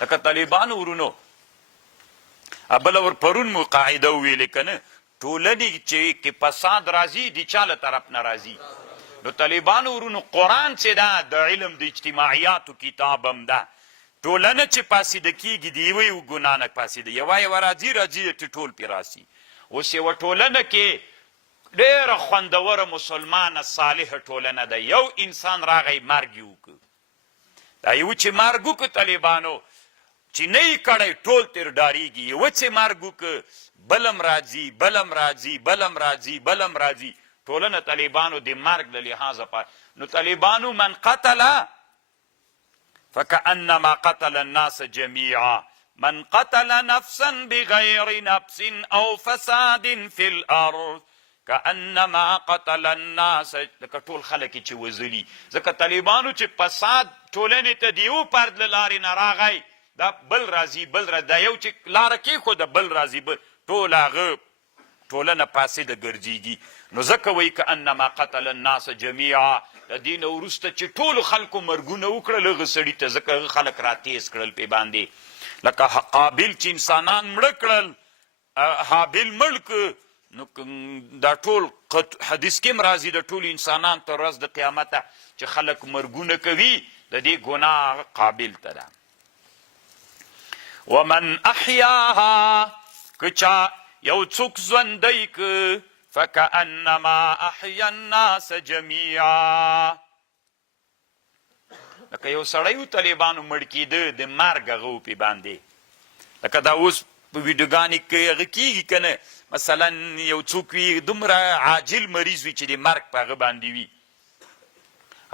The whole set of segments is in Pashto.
لکه طالبانو ورونو بله ور پرون مو قاعده وویلې که نه ټولنې چې فساد راځي د چا له طرف نه راځي نو طالبانو ورونو قرآن چې ده د علم د اجتماعیاتو کتاب هم ده ټولنه چې پاسیده کېږي د یوه یو ګناه نه پاسیده یوه راځي ټول پې راسي اوس یوه ټولنه کې ډېره خوندوره مسلمانه صالحه ټولنه ده یو انسان راغی مرګ یې وکړ دا یو چې مرګ وکړ طالبانو چې نه یې کړی ټول ترې ډارېږي یوه چې مرګ وکړ بلم راځي ټولنه طالبانو د مرګ له لحاظه نو طالبانو من قتل فكأنما قتل الناس جميعا من قتل نفسا بغير نفس او فساد في الارض كأنما قتل الناس لکه ټول خلک چې وزلي ځکه طالبانو چې فساد ټولنې ته د یو فرد له لارې نه راغی دا بل راځي دا یو چې لاره کېښوده بل راځي ټول هغه ټولنه فاسده ګرځېږي نو ځکه وایي كأنما قتل الناس جميعا د دې نه وروسته چې ټولو خلکو مرګونه وکړل هغه سړي ته ځکه هغه خلک راتیز کړل پې باندې لکه قابل چې انسانان مړه کړل حابل مړ که نو دا ټول حدیث کې هم راځي د ټول انسانان تر ورځ د قیامته چې خلک مرګونه کوي د دې ګناه قابل ته ده ومن احیاها که چا یو څوک ژوندی که فكأنما احیا الناس جميعا لکه یو سړی و طالبانو مړ کېده د مرګ هغه و پې باندې لکه دا اوس په ویډیوګانې کې هغه کېږي که نه مثلا یو څوک وي دومره عاجل مریض وي چې د مرګ په هغه باندې وي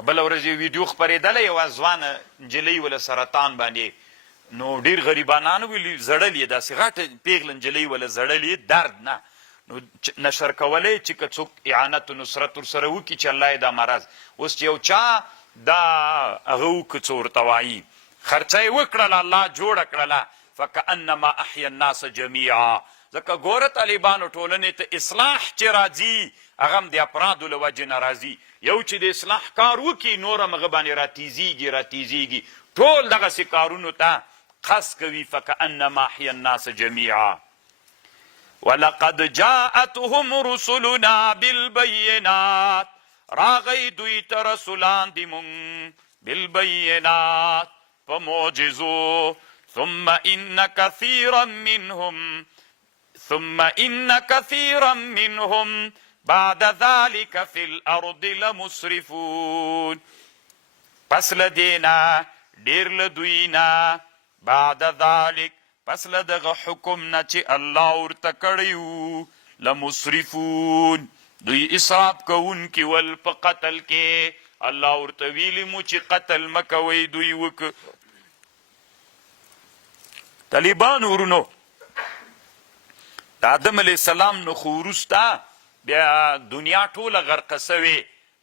بله ورځ یو ویډیو خپرېدله یوه ځوانه نجلۍ وله سرطان باندې نو ډېر غریبانانو ویلي زړل یې داسې غټه پیغله نجلۍ وله زړل یې درد نه نو نشر کولی چې که څوک اعانت و نصرت ورسره وکړي چې الله یې دا مرض اوس چې یو چا دا هغه وکړه څه ورته وایي خرچه یې وکړله الله جوړه کړله فکأنما احیا الناس جمیعا ځکه ګوره طالبانو ټولنې ته اصلاح چې راځي هغه هم د افرادو له وجې نه راځي یو چې د اصلاح کار وکړي نور هم هغه باندې راتیزیږي ټول دغسې کارونو ته قصد کوي فکأنما احیا الناس جمیعا ولقد جاءتهم رسلنا بالبينات راغی دوی ته رسولان دی مونږ بالبينات په معجزو ثم ان كثيرا منهم بعد ذلك في الارض لمسرفون پس لدینا ډیر لدوینا بعد ذلك پس لدغه حکم نه چې الله ورته کړی لمسرفون دوی اسراف کوونکي ول په قتل کې الله ورته ویلي مو چې قتل مه کوئ دوی وکړه طالبان ورونو د آدم علیه السلام نه خو وروسته بیا دنیا ټوله غرقه سوې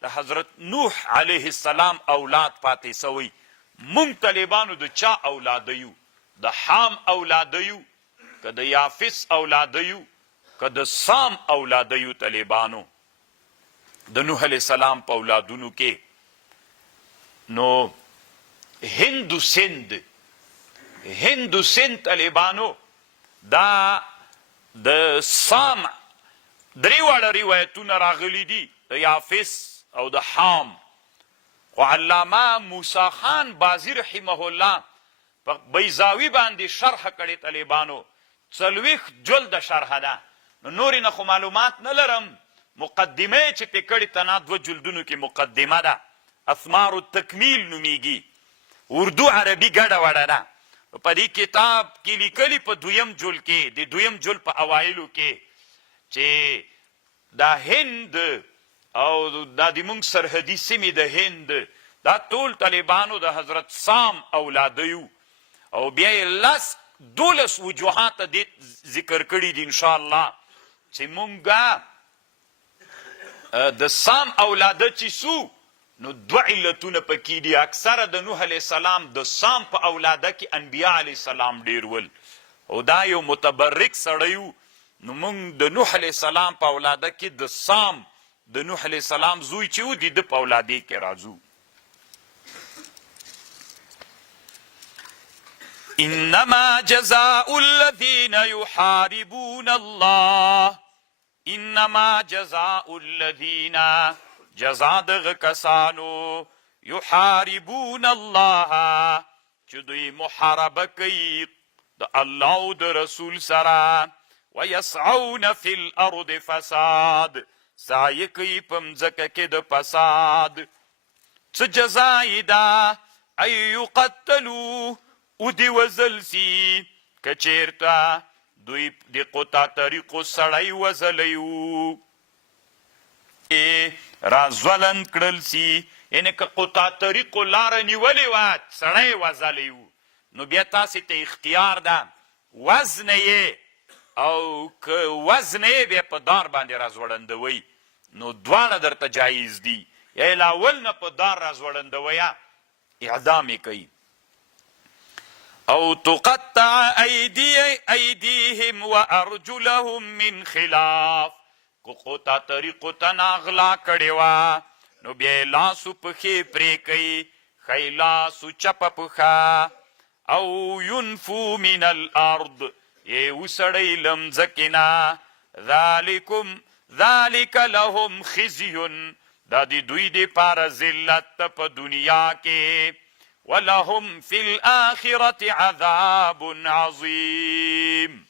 د حضرت نوح علیه السلام اولاد پاتې سوی مونږ طالبانو د چا اولاده یو د حام اولاده یو که د یافس اولاده یو که د سام اولاده یو طالبانو د نوح علیه السلام په اولادونو کې نو هندو سند طالبانو دا د سام درې واړه روایتونه راغلي دي د یافس او د حام خو علامه موسی خان بازی رحمه الله په بیضاوي باندې شرح کړې طالبانو 40 جلد شرح ده نو نورې نه خو معلومات نه لرم مقدمه چې پې کړې تنا 2 جلدونو کې مقدمه ده اثمار التکمیل نومیږي اردو عربي ګډه وډه ده په دې کتاب کې لیکلي په 2م جلد کې د 2م جلد په اوایلو کې چې دا هند او دا د مونږ سرحدي سیمې د هند دا ټول طالبانو د حضرت سام اولاده یو او بیا یې 12 وجوهات دې ذکر کړي دي انشاءالله چې مونږ د سام اولاده چې سو نو 2 علتونه پکې دي اکثره د نوح علیه السلام د سام په اولاده کې انبیا علیه السلام ډیر ول او دا یو متبرک سړی و نو مونږ د نوح علیه السلام په اولاده کې د سام د نوح علیه السلام زوی چې و د په اولاده کې راځو انما جزاء الذين يحاربون الله، انما جزاء الذين، جزا دغه کسانو، یحاربون الله چې دوی محاربه کوي د الله او د رسول سره، ويسعون في الارض فساد، سعی کوي په مځکه کې د فساد. څه جزا یې ده؟ ان یقتلوا، او دی وزل سی، که چیرته دوی د قطع طریقو سړی وزلی و، را زولند کړل سی، یعنی که قطع طریقو لاره نیولې وه سړی وزلی و، نو بیا تاسې ته اختیار ده وزنه یې، او که وزنه یې بیا په دار باندې را زوړندوئ، نو دواړه درته جایز دي. یا یې له اول نه په دار را زوړندوئ، اعدام یې کوي. او تقطع ایدیهم وارجلهم من خلاف، که قطع طریقو ته ناغلا کړې وه نو بیا یې لاسو پښې پرې کوي، ښی لاس و چپه پښه. او ینفو من الارض، یې وسړی له مځکې نه. ذلک لهم خزي، دا د دوی دپاره ذلت ته په دنیا کې. ولهم فی الآخرة عذاب عظیم،